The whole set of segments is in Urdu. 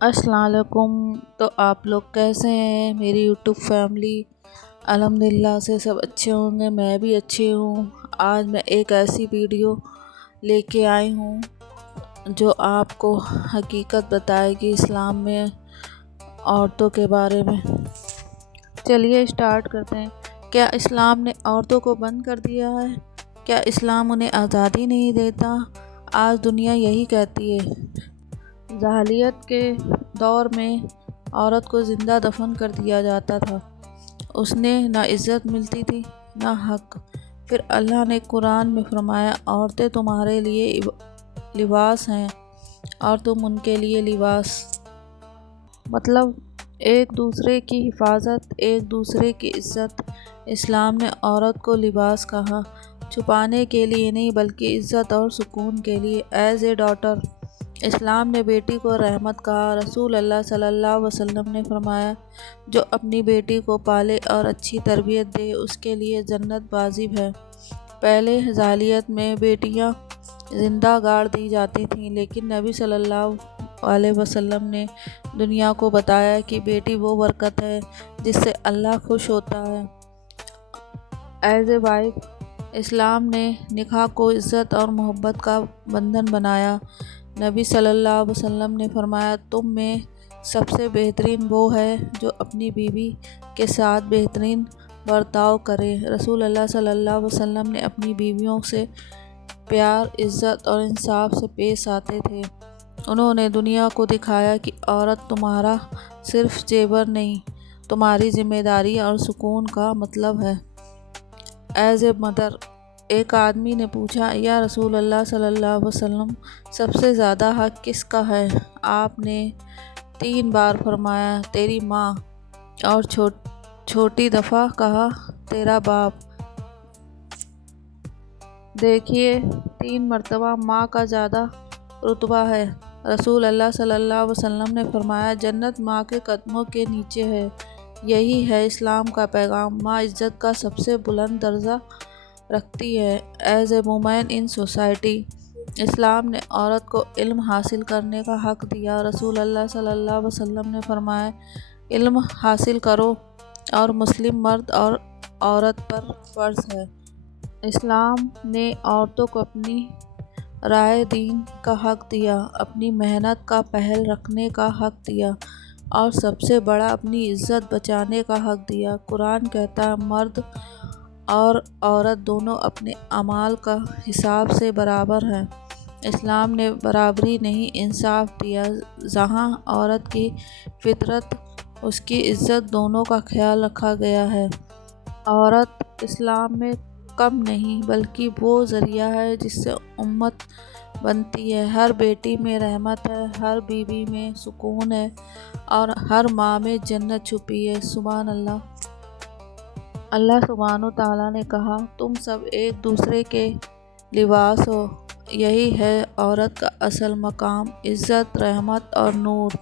السلام علیکم۔ تو آپ لوگ کیسے ہیں؟ میری یوٹیوب فیملی الحمدللہ سے سب اچھے ہوں گے، میں بھی اچھی ہوں۔ آج میں ایک ایسی ویڈیو لے کے آئی ہوں جو آپ کو حقیقت بتائے گی اسلام میں عورتوں کے بارے میں۔ چلیے اسٹارٹ کرتے ہیں۔ کیا اسلام نے عورتوں کو بند کر دیا ہے؟ کیا اسلام انہیں آزادی نہیں دیتا؟ آج دنیا یہی کہتی ہے۔ جاہلیت کے دور میں عورت کو زندہ دفن کر دیا جاتا تھا، اس نے نہ عزت ملتی تھی نہ حق۔ پھر اللہ نے قرآن میں فرمایا، عورتیں تمہارے لیے لباس ہیں اور تم ان کے لیے لباس۔ مطلب ایک دوسرے کی حفاظت، ایک دوسرے کی عزت۔ اسلام نے عورت کو لباس کہا، چھپانے کے لیے نہیں بلکہ عزت اور سکون کے لیے۔ ایز اے ڈاٹر، اسلام نے بیٹی کو رحمت کہا۔ رسول اللہ صلی اللہ علیہ وسلم نے فرمایا، جو اپنی بیٹی کو پالے اور اچھی تربیت دے اس کے لیے جنت واجب ہے۔ پہلے جاہلیت میں بیٹیاں زندہ گاڑ دی جاتی تھیں، لیکن نبی صلی اللہ علیہ وسلم نے دنیا کو بتایا کہ بیٹی وہ برکت ہے جس سے اللہ خوش ہوتا ہے۔ ایز اے وائف، اسلام نے نکاح کو عزت اور محبت کا بندھن بنایا۔ نبی صلی اللہ علیہ وسلم نے فرمایا، تم میں سب سے بہترین وہ ہے جو اپنی بیوی کے ساتھ بہترین برتاؤ کرے۔ رسول اللہ صلی اللہ علیہ وسلم نے اپنی بیویوں سے پیار، عزت اور انصاف سے پیش آتے تھے۔ انہوں نے دنیا کو دکھایا کہ عورت تمہارا صرف زیور نہیں، تمہاری ذمہ داری اور سکون کا مطلب ہے۔ ایز اے مدر، ایک آدمی نے پوچھا، یا رسول اللہ صلی اللہ علیہ وسلم، سب سے زیادہ حق کس کا ہے؟ آپ نے 3 بار فرمایا، تیری ماں، اور چھوٹی دفعہ کہا، تیرا باپ۔ دیکھیے، 3 مرتبہ ماں کا زیادہ رتبہ ہے۔ رسول اللہ صلی اللہ علیہ وسلم نے فرمایا، جنت ماں کے قدموں کے نیچے ہے۔ یہی ہے اسلام کا پیغام۔ ماں عزت کا سب سے بلند درجہ رکھتی ہے۔ As a woman in society, Islam نے عورت کو علم حاصل کرنے کا حق دیا۔ رسول اللہ صلی اللہ علیہ وسلم نے فرمایا، علم حاصل کرو، اور مسلم مرد اور عورت پر فرض ہے۔ اسلام نے عورتوں کو اپنی رائے دین کا حق دیا، اپنی محنت کا پہل رکھنے کا حق دیا، اور سب سے بڑا اپنی عزت بچانے کا حق دیا۔ قرآن کہتا ہے، مرد اور عورت دونوں اپنے اعمال کا حساب سے برابر ہیں۔ اسلام نے برابری نہیں، انصاف دیا۔ جہاں عورت کی فطرت، اس کی عزت دونوں کا خیال رکھا گیا ہے۔ عورت اسلام میں کم نہیں بلکہ وہ ذریعہ ہے جس سے امت بنتی ہے۔ ہر بیٹی میں رحمت ہے، ہر بیوی میں سکون ہے، اور ہر ماں میں جنت چھپی ہے۔ سبحان اللہ۔ اللہ سبحانہ وتعالیٰ نے کہا، تم سب ایک دوسرے کے لباس ہو۔ یہی ہے عورت کا اصل مقام، عزت، رحمت اور نور۔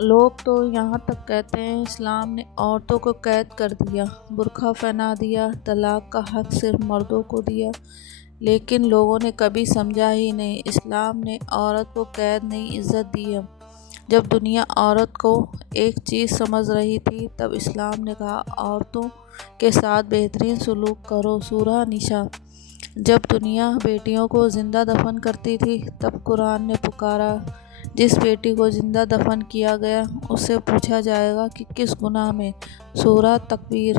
لوگ تو یہاں تک کہتے ہیں اسلام نے عورتوں کو قید کر دیا، برقع پہنا دیا، طلاق کا حق صرف مردوں کو دیا، لیکن لوگوں نے کبھی سمجھا ہی نہیں، اسلام نے عورت کو قید نہیں، عزت دی ہے۔ جب دنیا عورت کو ایک چیز سمجھ رہی تھی، تب اسلام نے کہا، عورتوں کے ساتھ بہترین سلوک کرو۔ سورہ نساء۔ جب دنیا بیٹیوں کو زندہ دفن کرتی تھی، تب قرآن نے پکارا، جس بیٹی کو زندہ دفن کیا گیا اس سے پوچھا جائے گا کہ کس گناہ میں۔ سورہ تکویر۔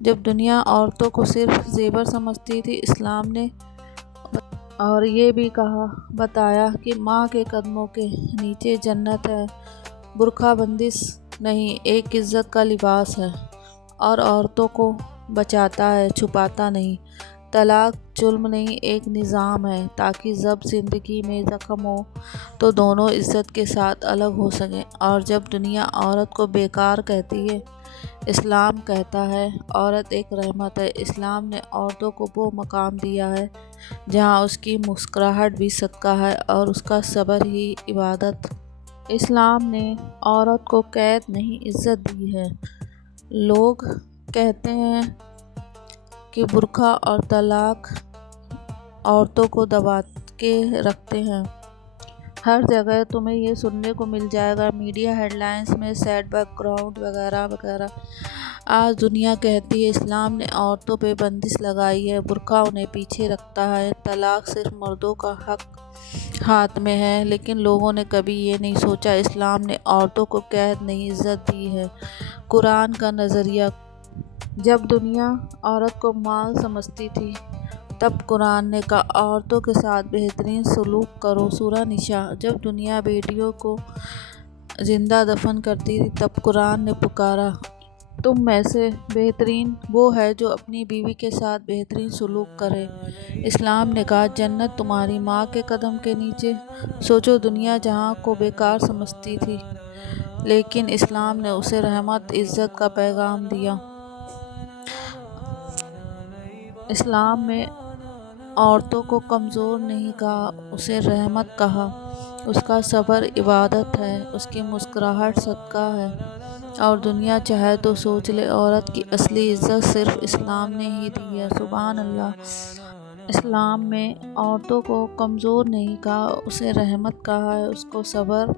جب دنیا عورتوں کو صرف زیور سمجھتی تھی، اسلام نے اور یہ بھی کہا، بتایا کہ ماں کے قدموں کے نیچے جنت ہے۔ برقع بندش نہیں، ایک عزت کا لباس ہے، اور عورتوں کو بچاتا ہے، چھپاتا نہیں۔ طلاق ظلم نہیں، ایک نظام ہے، تاکہ جب زندگی میں زخم ہو تو دونوں عزت کے ساتھ الگ ہو سکیں۔ اور جب دنیا عورت کو بیکار کہتی ہے، اسلام کہتا ہے، عورت ایک رحمت ہے۔ اسلام نے عورتوں کو وہ مقام دیا ہے جہاں اس کی مسکراہٹ بھی صدقہ ہے اور اس کا صبر ہی عبادت۔ اسلام نے عورت کو قید نہیں، عزت دی ہے۔ لوگ کہتے ہیں کہ برقع اور طلاق عورتوں کو دبا کے رکھتے ہیں۔ ہر جگہ تمہیں یہ سننے کو مل جائے گا، میڈیا ہیڈ لائنز میں سیڈ بیک گراؤنڈ وغیرہ وغیرہ۔ آج دنیا کہتی ہے اسلام نے عورتوں پہ بندش لگائی ہے، برقع انہیں پیچھے رکھتا ہے، طلاق صرف مردوں کا حق ہاتھ میں ہے، لیکن لوگوں نے کبھی یہ نہیں سوچا اسلام نے عورتوں کو قید نہیں عزت دی ہے۔ قرآن کا نظریہ: جب دنیا عورت کو مال سمجھتی تھی تب قرآن نے کہا عورتوں کے ساتھ بہترین سلوک کرو، سورہ نساء۔ جب دنیا بیٹیوں کو زندہ دفن کرتی تھی تب قرآن نے پکارا تم میں سے بہترین وہ ہے جو اپنی بیوی کے ساتھ بہترین سلوک کرے۔ اسلام نے کہا جنت تمہاری ماں کے قدم کے نیچے۔ سوچو، دنیا جہاں کو بیکار سمجھتی تھی لیکن اسلام نے اسے رحمت عزت کا پیغام دیا۔ اسلام میں عورتوں کو کمزور نہیں کہا، اسے رحمت کہا۔ اس کا صبر عبادت ہے، اس کی مسکراہٹ صدقہ ہے۔ اور دنیا چاہے تو سوچ لے، عورت کی اصلی عزت صرف اسلام نے ہی دی ہے۔ سبحان اللہ! اسلام میں عورتوں کو کمزور نہیں کہا، اسے رحمت کہا ہے، اس کو صبر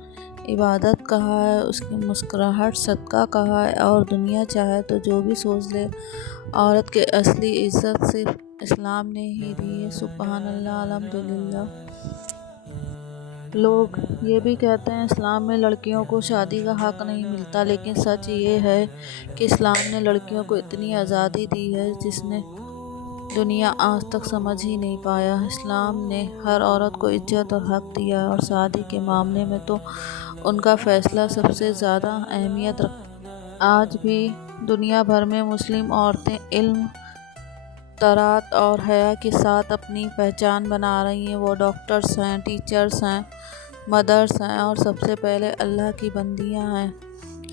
عبادت کہا ہے، اس کی مسکراہٹ صدقہ کہا ہے۔ اور دنیا چاہے تو جو بھی سوچ لے، عورت کی اصلی عزت صرف اسلام نے ہی دی ہے۔ سبحان اللہ! الحمدللہ! لوگ یہ بھی کہتے ہیں اسلام میں لڑکیوں کو شادی کا حق نہیں ملتا، لیکن سچ یہ ہے کہ اسلام نے لڑکیوں کو اتنی آزادی دی ہے جس نے دنیا آج تک سمجھ ہی نہیں پایا۔ اسلام نے ہر عورت کو عزت اور حق دیا ہے، اور شادی کے معاملے میں تو ان کا فیصلہ سب سے زیادہ اہمیت رکھتا ہے۔ آج بھی دنیا بھر میں مسلم عورتیں علم، طاعت اور حیا کے ساتھ اپنی پہچان بنا رہی ہیں۔ وہ ڈاکٹرز ہیں، ٹیچرز ہیں، مدرس ہیں اور سب سے پہلے اللہ کی بندیاں ہیں۔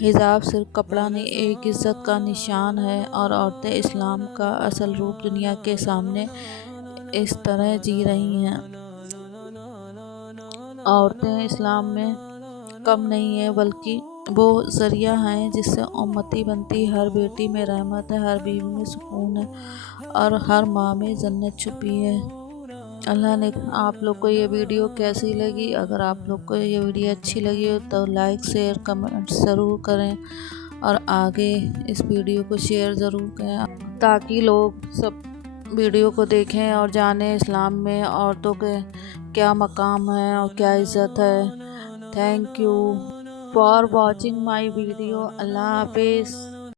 حجاب صرف کپڑا نہیں، ایک عزت کا نشان ہے، اور عورتیں اسلام کا اصل روپ دنیا کے سامنے اس طرح جی رہی ہیں۔ عورتیں اسلام میں کم نہیں ہیں، بلکہ وہ ذریعہ ہیں جس سے امتی بنتی ہے۔ ہر بیٹی میں رحمت ہے، ہر بیوی میں سکون ہے، اور ہر ماں میں جنت چھپی ہے۔ اللہ نے آپ لوگ کو یہ ویڈیو کیسی لگی؟ اگر آپ لوگ کو یہ ویڈیو اچھی لگی ہو تو لائک شیئر کمنٹ ضرور کریں، اور آگے اس ویڈیو کو شیئر ضرور کریں تاکہ لوگ سب ویڈیو کو دیکھیں اور جانیں اسلام میں عورتوں کے کیا مقام ہے اور کیا عزت ہے۔ Thank you for watching my video. اللہ حافظ۔